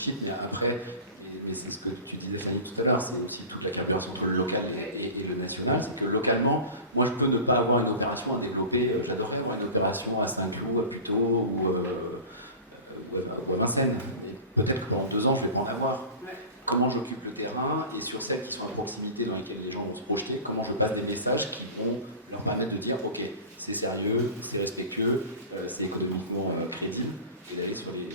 bullshit, mais après, mais c'est ce que tu disais Fanny tout à l'heure, c'est aussi toute la carburation entre le local et le national, c'est que localement, moi je peux ne pas avoir une opération à développer, j'adorerais avoir une opération à Saint-Cloud, à Puteaux ou à Vincennes, et peut-être que dans 2 ans je vais pas en avoir. Comment j'occupe le terrain, et sur celles qui sont à proximité dans lesquelles les gens vont se projeter, comment je passe des messages qui vont leur permettre de dire ok, c'est sérieux, c'est respectueux, c'est économiquement crédible, et d'aller sur les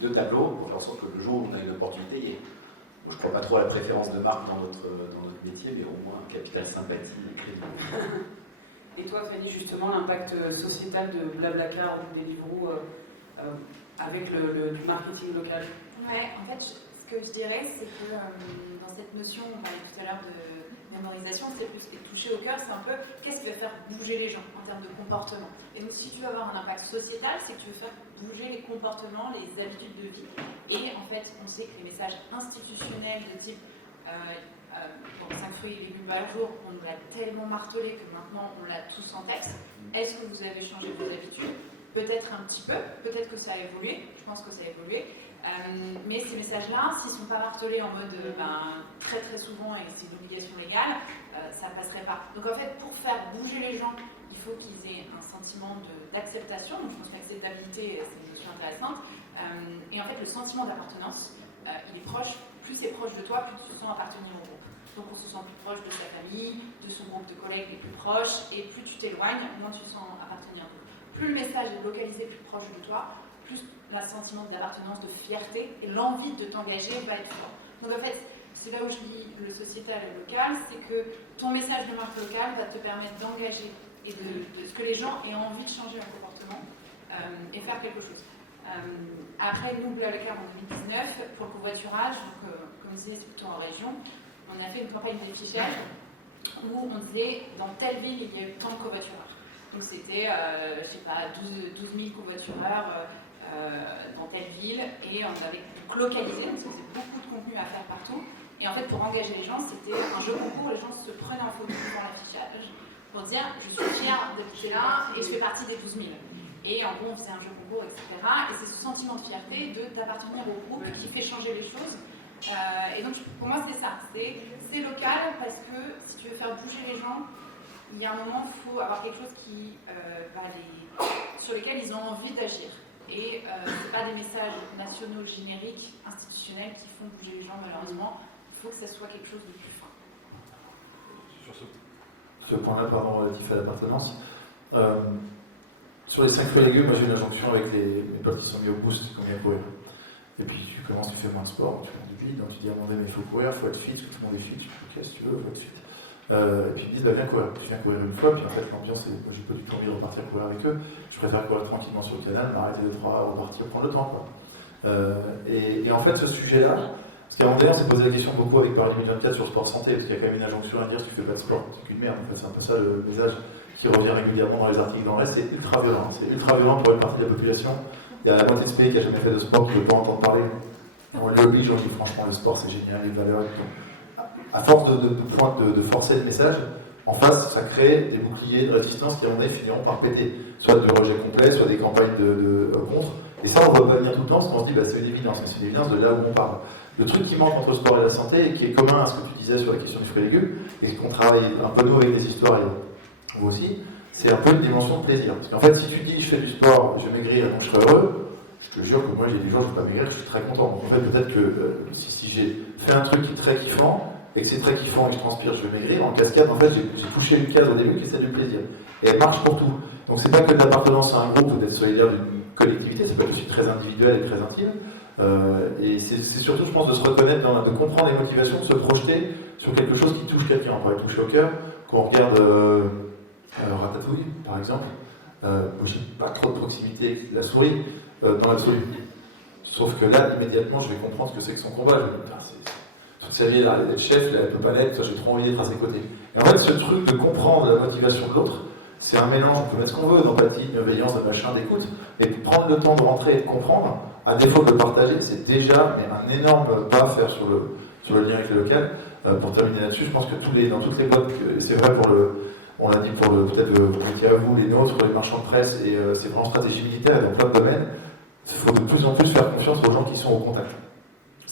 2 tableaux pour faire en sorte que le jour où on a une opportunité, je ne crois pas trop à la préférence de marque dans notre métier, mais au moins un capital sympathie et crédible. Et toi Fanny, justement, l'impact sociétal de Blablacar ou Deliveroo avec le marketing local? Ouais, en fait, ce que je dirais, c'est que dans cette notion, on parlait tout à l'heure de mémorisation, c'est plus toucher au cœur, c'est un peu qu'est-ce qui va faire bouger les gens en termes de comportement. Et donc, si tu veux avoir un impact sociétal, c'est que tu veux faire bouger les comportements, les habitudes de vie. Et en fait, on sait que les messages institutionnels de type 5 fruits et légumes par jour, on nous l'a tellement martelé que maintenant on l'a tous en tête. Est-ce que vous avez changé vos habitudes? Peut-être un petit peu, peut-être que ça a évolué, je pense que ça a évolué. Mais ces messages-là, s'ils ne sont pas martelés en mode très très souvent et c'est une obligation légale, ça ne passerait pas. Donc en fait, pour faire bouger les gens, il faut qu'ils aient un sentiment d'acceptation. Donc je pense que l'acceptabilité, c'est une notion intéressante. Et en fait, le sentiment d'appartenance, il est proche. Plus c'est proche de toi, plus tu te sens appartenir au groupe. Donc on se sent plus proche de sa famille, de son groupe de collègues les plus proches, et plus tu t'éloignes, moins tu te sens appartenir. Plus le message est localisé plus proche de toi, plus le sentiment d'appartenance, de fierté et l'envie de t'engager va être fort. Donc en fait, c'est là où je lis le sociétal et le local, c'est que ton message de marque locale va te permettre d'engager et de ce que les gens aient envie de changer leur comportement et faire quelque chose. Après, nous, Blablacar en 2019, pour le covoiturage, donc, comme je disais, c'est plutôt en région, on a fait une campagne d'affichage où on disait dans telle ville il y a eu tant de covoitureurs. Donc c'était, je sais pas, 12 000 covoitureurs dans telle ville, et on avait localisé, donc ça faisait beaucoup de contenu à faire partout. Et en fait, pour engager les gens, c'était un jeu concours, les gens se prenaient en photo devant l'affichage pour dire je suis fière d'être là et je fais partie des 12 000. Et en gros, on faisait un jeu concours, etc. Et c'est ce sentiment de fierté d'appartenir au groupe qui fait changer les choses. Et donc, pour moi, c'est ça. C'est local parce que si tu veux faire bouger les gens, il y a un moment, il faut avoir quelque chose sur lequel ils ont envie d'agir. Et ce n'est pas des messages nationaux génériques, institutionnels qui font bouger les gens, malheureusement. Il faut que ça soit quelque chose de plus fin. Sur ce point-là, pardon, relatif à l'appartenance, sur les 5 fruits et légumes, moi j'ai une injonction avec mes potes qui sont mis au boost, qui vient courir. Et puis tu commences, tu fais moins de sport, tu prends du vide, donc tu dis à un moment donné, il faut courir, il faut être fit, tout le monde est fit, tu fais ok si tu veux, il faut être fit. Et puis ils me disent, viens courir. Tu viens courir une fois, puis en fait l'ambiance, moi j'ai pas du tout envie de repartir courir avec eux. Je préfère courir tranquillement sur le canal, m'arrêter 2-3 heures, repartir, prendre le temps, quoi. Et en fait ce sujet-là, parce qu'à un moment donné on s'est posé la question beaucoup avec Paris 2024 sur le sport santé, parce qu'il y a quand même une injonction à dire si tu fais pas de sport, c'est qu'une merde, en fait c'est un peu ça le message qui revient régulièrement dans les articles dans le reste, c'est ultra violent pour une partie de la population. Il y a la moitié de ce pays qui n'a jamais fait de sport, qui ne veut pas entendre parler. On l'oblige, on dit franchement le sport c'est génial, les valeurs et tout. À force de forcer le message, en face ça crée des boucliers de résistance qui à mon avis finiront par péter. Soit de rejet complet, soit des campagnes de contre. Et ça on ne voit pas venir tout le temps, parce qu'on se dit bah, c'est une évidence, mais c'est une évidence de là où on parle. Le truc qui manque entre le sport et la santé, et qui est commun à ce que tu disais sur la question du fruit et légumes, et qu'on travaille un peu nous avec les histoires et vous aussi, c'est un peu une dimension de plaisir. Parce qu'en fait, si tu dis je fais du sport, je maigris, donc je serai heureux, je te jure que moi j'ai des jours où je ne peux pas maigrir, je suis très content. Donc en fait, peut-être que si j'ai fait un truc qui est très kiffant, et que c'est très kiffant et que je transpire, je vais maigrir, en cascade, en fait, j'ai touché une case au début qui est celle du plaisir. Et elle marche pour tout. Donc c'est pas que de l'appartenance à un groupe ou d'être solidaire d'une collectivité, ça peut être aussi très individuel et très intime. Et c'est surtout, je pense, de se reconnaître, de comprendre les motivations, de se projeter sur quelque chose qui touche quelqu'un. On pourrait toucher au cœur, qu'on regarde Ratatouille, par exemple. Moi, j'ai pas trop de proximité avec la souris dans l'absolu. Sauf que là, immédiatement, je vais comprendre ce que c'est que son combat. Toute sa vie, elle a d'être chef, elle peut pas l'être, j'ai trop envie d'être à ses côtés. Et en fait, ce truc de comprendre la motivation de l'autre, c'est un mélange, on peut mettre ce qu'on veut, d'empathie, de bienveillance, de machin, d'écoute, et prendre le temps de rentrer et de comprendre, à défaut de le partager, c'est déjà un énorme pas à faire sur le lien avec le local. Pour terminer là-dessus, je pense que dans toutes les boîtes, c'est vrai on l'a dit pour peut-être le métier à vous, les nôtres, les marchands de presse, et c'est vraiment stratégie militaire dans plein de domaines, il faut de plus en plus faire confiance aux gens qui sont au contact.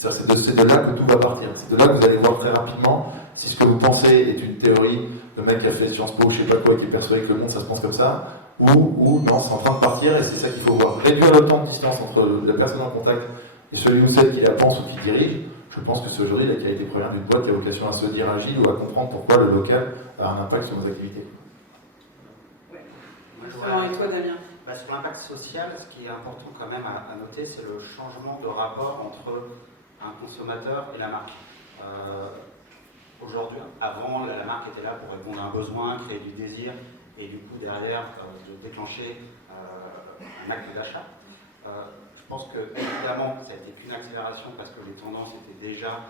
C'est de là que tout va partir. C'est de là que vous allez voir très rapidement si ce que vous pensez est une théorie, le mec qui a fait Sciences Po, je sais pas quoi, et qui est persuadé que le monde ça se pense comme ça, ou non, c'est en train de partir et c'est ça qu'il faut voir. Réduire le temps de distance entre la personne en contact et celui ou celle qui la pense ou qui dirige, je pense que c'est aujourd'hui la qualité première d'une boîte qui a vocation à se dire agile ou à comprendre pourquoi le local a un impact sur nos activités. Et toi, Damien? Sur l'impact social, ce qui est important quand même à noter, c'est le changement de rapport entre un consommateur et la marque. Aujourd'hui, avant, la marque était là pour répondre à un besoin, créer du désir, et du coup, derrière, de déclencher un acte d'achat. Je pense que, évidemment, ça a été qu'une accélération parce que les tendances étaient déjà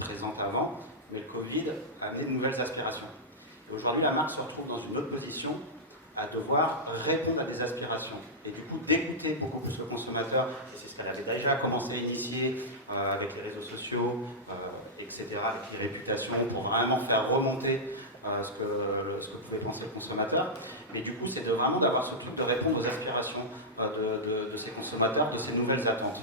présentes avant, mais le Covid a amené de nouvelles aspirations. Et aujourd'hui, la marque se retrouve dans une autre position, à devoir répondre à des aspirations et du coup d'écouter beaucoup plus le consommateur, et c'est ce qu'elle avait déjà commencé à initier avec les réseaux sociaux, etc., avec les réputations, pour vraiment faire remonter ce que pouvait penser le consommateur. Mais du coup, c'est vraiment d'avoir ce truc de répondre aux aspirations de ces consommateurs, de ces nouvelles attentes.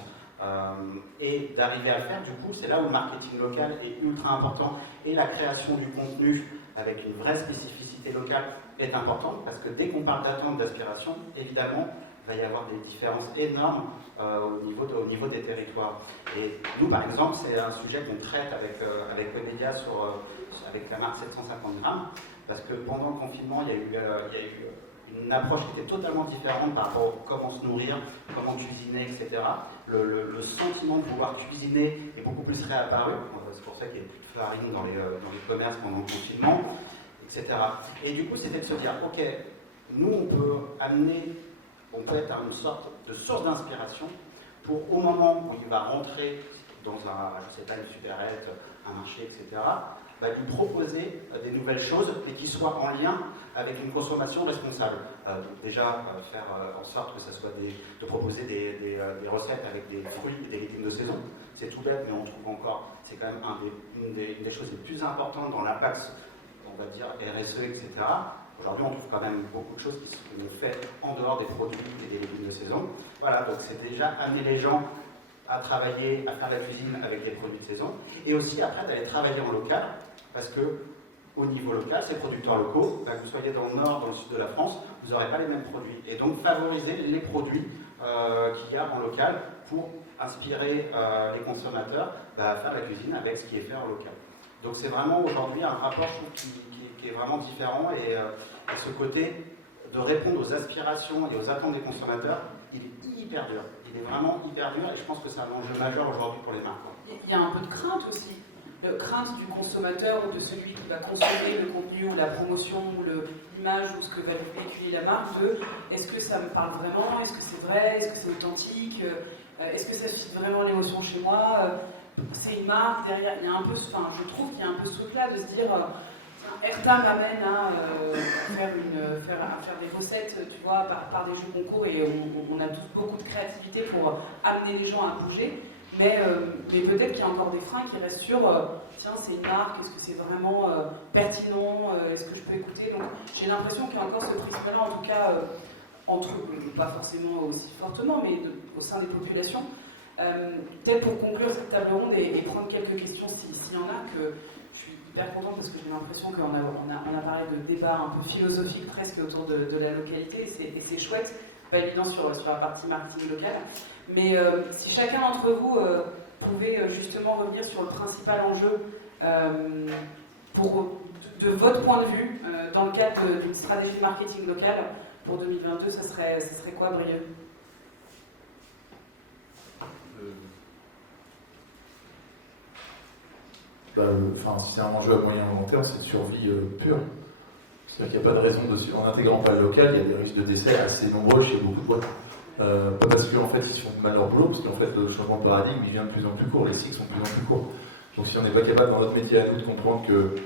Et d'arriver à le faire, du coup, c'est là où le marketing local est ultra important, et la création du contenu avec une vraie spécificité locale est importante, parce que dès qu'on parle d'attente, d'aspiration, évidemment, il va y avoir des différences énormes au niveau des territoires. Et nous, par exemple, c'est un sujet qu'on traite avec Webedia avec la marque 750 grammes, parce que pendant le confinement, il y a eu une approche qui était totalement différente par rapport à comment se nourrir, comment cuisiner, etc. Le sentiment de vouloir cuisiner est beaucoup plus réapparu. C'est pour ça qu'il n'y a plus de farine dans les commerces pendant le confinement, etc. Et du coup, c'était de se dire, ok, nous, on peut être une sorte de source d'inspiration pour, au moment où il va rentrer dans une supérette, un marché, etc., lui proposer des nouvelles choses, mais qui soient en lien avec une consommation responsable. Donc déjà, faire en sorte que ça soit de proposer des recettes avec des fruits et des légumes de saison. C'est tout bête, mais on trouve encore, c'est quand même une des choses les plus importantes dans l'impact, on va dire, RSE, etc. Aujourd'hui, on trouve quand même beaucoup de choses qui sont faites en dehors des produits et des légumes de saison. Voilà, donc c'est déjà amener les gens à travailler, à faire la cuisine avec des produits de saison, et aussi après d'aller travailler en local, parce que au niveau local, ces producteurs locaux, que vous soyez dans le nord, dans le sud de la France, vous n'aurez pas les mêmes produits. Et donc favoriser les produits qu'il y a en local pour inspirer les consommateurs à faire la cuisine avec ce qui est fait en local. Donc c'est vraiment aujourd'hui un rapport, je trouve, qui est vraiment différent, et ce côté de répondre aux aspirations et aux attentes des consommateurs, il est hyper dur. Il est vraiment hyper dur, et je pense que c'est un enjeu majeur aujourd'hui pour les marques. Il y a un peu de crainte aussi. Crainte du consommateur ou de celui qui va consommer le contenu ou la promotion ou l'image ou ce que va lui véhiculer la marque de est-ce que ça me parle vraiment, est-ce que c'est vrai, est-ce que c'est authentique, est-ce que ça suscite vraiment l'émotion chez moi, c'est une marque derrière. Il y a un peu, je trouve qu'il y a un peu ce truc là de se dire Erta m'amène à faire des recettes, tu vois, par des jeux concours, et on a tous beaucoup de créativité pour amener les gens à bouger. Mais peut-être qu'il y a encore des freins qui restent sur tiens, c'est une marque, est-ce que c'est vraiment pertinent, est-ce que je peux écouter. Donc j'ai l'impression qu'il y a encore ce prisme-là, en tout cas, pas forcément aussi fortement, mais au sein des populations. Peut-être pour conclure cette table ronde et prendre quelques questions s'il y en a, que je suis hyper contente parce que j'ai l'impression qu'on a parlé de débats un peu philosophiques presque autour de la localité, et c'est chouette, pas évident sur la partie marketing locale. Mais si chacun d'entre vous pouvait justement revenir sur le principal enjeu de votre point de vue dans le cadre d'une stratégie de marketing locale pour 2022, ça serait quoi, Brieux? Si c'est un enjeu à moyen ou long terme, c'est de survie pure. C'est-à-dire qu'il n'y a pas de raison en intégrant pas le local, il y a des risques de décès assez nombreux chez beaucoup de boîtes. Pas parce qu'en fait ils se font mal leur boulot, parce qu'en fait le changement de paradigme il vient de plus en plus court, les cycles sont de plus en plus courts. Donc si on n'est pas capable dans notre métier à nous de comprendre que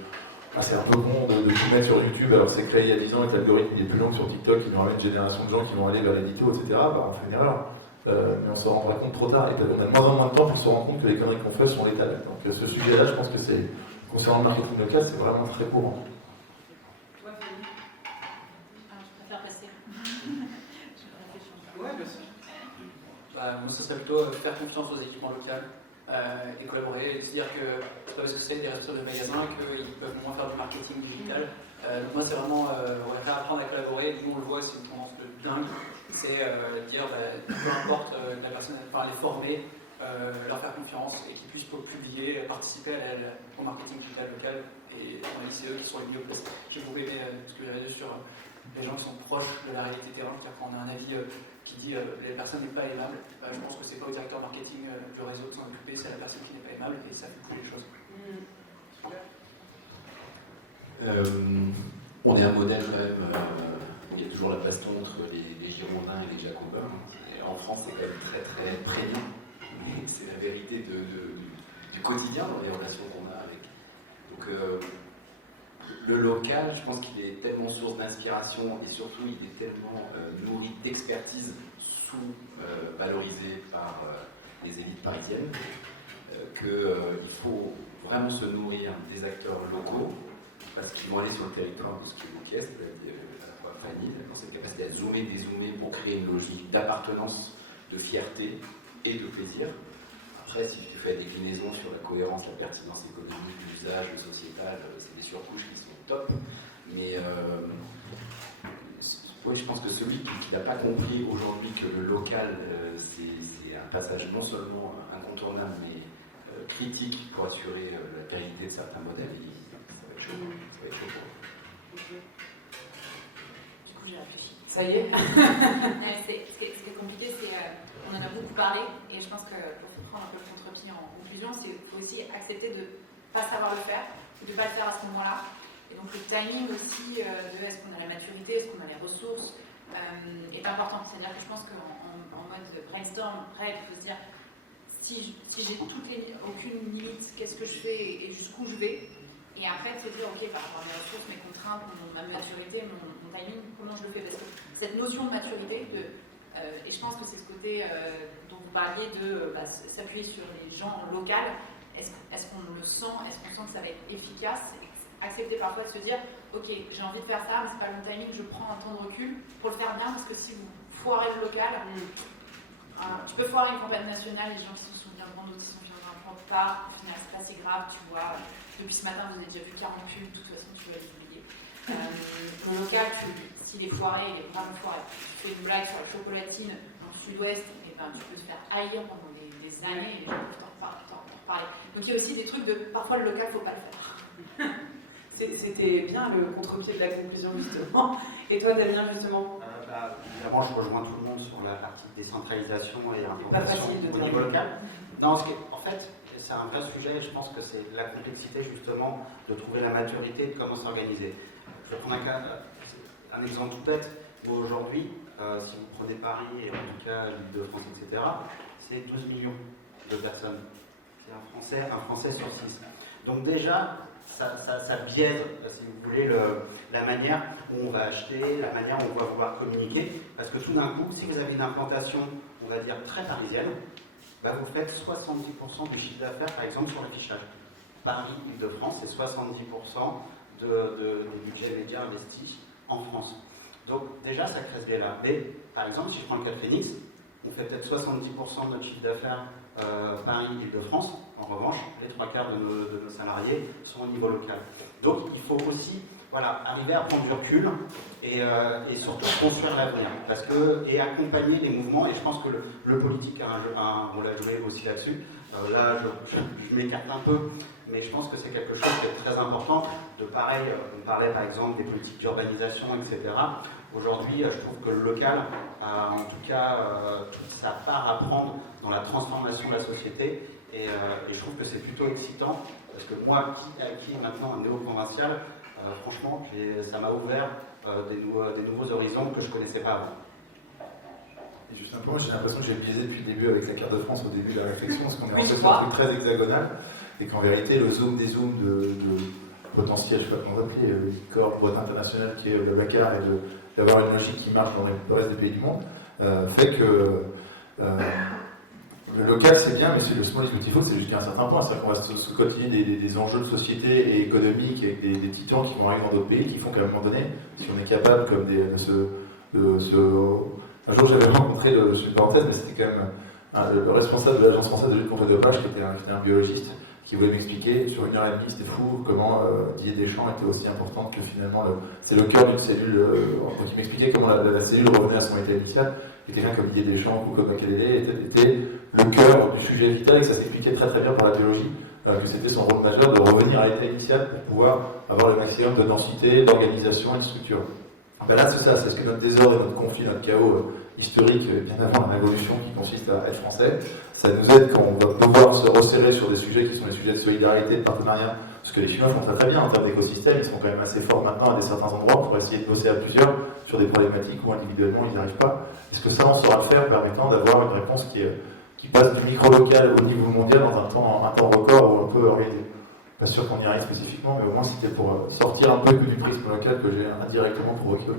c'est un peu con de tout mettre sur YouTube alors c'est créé il y a 10 ans et que l'algorithme est plus long que sur TikTok, qui nous ramène une génération de gens qui vont aller vers l'édito, etc., on fait une erreur. Mais on s'en rendra compte trop tard, et on a de moins en moins de temps pour se rendre compte que les conneries qu'on fait sont létales. Donc ce sujet-là, je pense que c'est, concernant le marketing local, c'est vraiment très courant. Toi, Fanny? Je préfère passer. Ouais, bien sûr. Moi, ça serait plutôt faire confiance aux équipements locales. et collaborer, et se dire que c'est pas parce que c'est des responsables de magasins qu'ils peuvent moins faire du marketing digital. Donc moi c'est vraiment réapprendre à collaborer. Nous on le voit, c'est une tendance de dingue. C'est dire peu importe la personne, les former, leur faire confiance et qu'ils puissent publier, participer au marketing digital local. Et on a dit c'est eux qui sont les mieux placés. J'ai beaucoup aimé ce que j'avais dit sur les gens qui sont proches de la réalité terrain, c'est-à-dire quand on a un avis qui dit la personne n'est pas aimable, je pense que c'est pas au directeur marketing du réseau de s'en occuper, c'est la personne qui n'est pas aimable et ça fait bouger les choses. On est un modèle quand même, il y a toujours la baston entre les Girondins et les Jacobins. Et en France, c'est quand même très très prégnant, mais c'est la vérité du quotidien dans les relations qu'on a avec. Donc le local, je pense qu'il est tellement source d'inspiration et surtout il est tellement nourri d'expertise sous-valorisée par les élites parisiennes qu'il faut vraiment se nourrir des acteurs locaux parce qu'ils vont aller sur le territoire de ce qui est évoqué, c'est-à-dire à la fois Fanny, dans cette capacité à zoomer, dézoomer pour créer une logique d'appartenance, de fierté et de plaisir. Après, si tu fais la déclinaison sur la cohérence, la pertinence économique, l'usage, le sociétal, c'est des surcouches qui sont top. Mais oui, je pense que celui qui n'a pas compris aujourd'hui que le local, c'est un passage non seulement incontournable, mais critique pour assurer la pérennité de certains modèles, ça va être chaud. Ça va être chaud pour eux. Du coup, j'ai réfléchi. Ça y est. Ce qui est compliqué, c'est on en a beaucoup parlé, et je pense que pour prendre un peu le contre-pied en conclusion, c'est qu'il faut aussi accepter de ne pas savoir le faire, de ne pas le faire à ce moment-là. Et donc le timing aussi de est-ce qu'on a la maturité, est-ce qu'on a les ressources, est important. C'est-à-dire que je pense qu'en mode brainstorm, après, il faut se dire si j'ai aucune limite, qu'est-ce que je fais et jusqu'où je vais. Et après, de se dire, ok, par rapport à mes ressources, mes contraintes, ma maturité, mon timing, comment je le fais. Parce que cette notion de maturité, et je pense que c'est ce côté dont vous parliez de s'appuyer sur les gens locaux, est-ce qu'on le sent, est-ce qu'on sent que ça va être efficace, accepter parfois de se dire, ok, j'ai envie de faire ça, mais c'est pas le timing, je prends un temps de recul pour le faire bien, parce que si vous foirez le local, tu peux foirer une campagne nationale, les gens qui s'en souviendront, d'autres qui s'en souviendront pas, au final c'est pas si grave, tu vois. Depuis ce matin, vous avez déjà vu 40 pubs, de toute façon, tu vas les oublier. Le local, s'il est foiré, il est vraiment foiré. Tu fais une blague sur la chocolatine dans le sud-ouest, et ben, tu peux te faire haïr pendant des années et les gens peuvent t'en reparler. Donc il y a aussi des trucs de parfois le local, il ne faut pas le faire. C'était bien le contre-pied de la conclusion, justement. Et toi, Damien, justement Évidemment, je rejoins tout le monde sur la partie décentralisation et implantation au dire. niveau local. Non, en fait, c'est un vrai sujet, et je pense que c'est la complexité justement de trouver la maturité de comment s'organiser. Je vais prendre un exemple tout bête. Aujourd'hui, si vous prenez Paris et en tout cas l'Île-de-France, etc., c'est 12 millions de personnes. C'est un Français sur 6. Donc déjà, ça biaise, si vous voulez, la manière où on va acheter, la manière où on va pouvoir communiquer. Parce que tout d'un coup, si vous avez une implantation, on va dire, très parisienne, vous faites 70% du chiffre d'affaires, par exemple, sur l'affichage. Paris, Île-de-France, c'est 70% des budgets médias investis en France. Donc déjà, ça crée ce biais-là. Mais par exemple, si je prends le cas de Phoenix, on fait peut-être 70% de notre chiffre d'affaires Paris, Île-de-France. En revanche, les 3/4 de nos salariés sont au niveau local. Donc il faut aussi arriver à prendre du recul et surtout construire l'avenir. Et accompagner les mouvements. Et je pense que le politique a un rôle à jouer aussi là-dessus. Là, je m'écarte un peu, mais je pense que c'est quelque chose qui est très important. On parlait par exemple des politiques d'urbanisation, etc. Aujourd'hui, je trouve que le local a en tout cas toute sa part à prendre dans la transformation de la société. Et je trouve que c'est plutôt excitant, parce que moi, qui est maintenant un néo-provincial, franchement, ça m'a ouvert des nouveaux horizons que je ne connaissais pas avant. Et juste un point, j'ai l'impression que j'ai biaisé depuis le début avec la carte de France au début de la réflexion, parce qu'on est Oui, en sur un truc très hexagonal, et qu'en vérité, le zoom des zooms de potentiel, je ne sais pas comment l'appeler, corps, boîte internationale qui est le Dakar, et d'avoir une logique qui marche dans le reste des pays du monde, fait que le local c'est bien, mais le small is beautiful, c'est jusqu'à un certain point. C'est-à-dire qu'on va se continuer des enjeux de société et économiques avec des titans qui vont arriver dans d'autres pays, qui font qu'à un moment donné, si on est capable comme un jour j'avais rencontré, je suis parenthèse, mais c'était quand même le responsable de l'Agence française de lutte contre le dopage, qui était un biologiste, qui voulait m'expliquer sur 1h30, c'était fou, comment Didier Deschamps était aussi importante que finalement, c'est le cœur d'une cellule. Donc il m'expliquait comment la cellule revenait à son état initial, et quelqu'un comme Didier Deschamps ou comme Makelele était le cœur du sujet vital, et que ça s'expliquait très très bien par la biologie, que c'était son rôle majeur de revenir à l'état initial pour pouvoir avoir le maximum de densité, d'organisation et de structure. Ben là, c'est ça, c'est ce que notre désordre et notre conflit, notre chaos historique, bien avant la révolution qui consiste à être français, ça nous aide quand on va devoir se resserrer sur des sujets qui sont des sujets de solidarité, de partenariat, ce que les Chinois font très très bien en termes d'écosystème, ils sont quand même assez forts maintenant à certains endroits pour essayer de bosser à plusieurs sur des problématiques où individuellement ils n'y arrivent pas. Est-ce que ça, on saura le faire, permettant d'avoir une réponse qui passe du micro-local au niveau mondial dans un temps record où on peut organiser? Pas sûr qu'on y arrive spécifiquement, mais au moins c'était pour sortir un peu du prisme local que j'ai indirectement provoqué.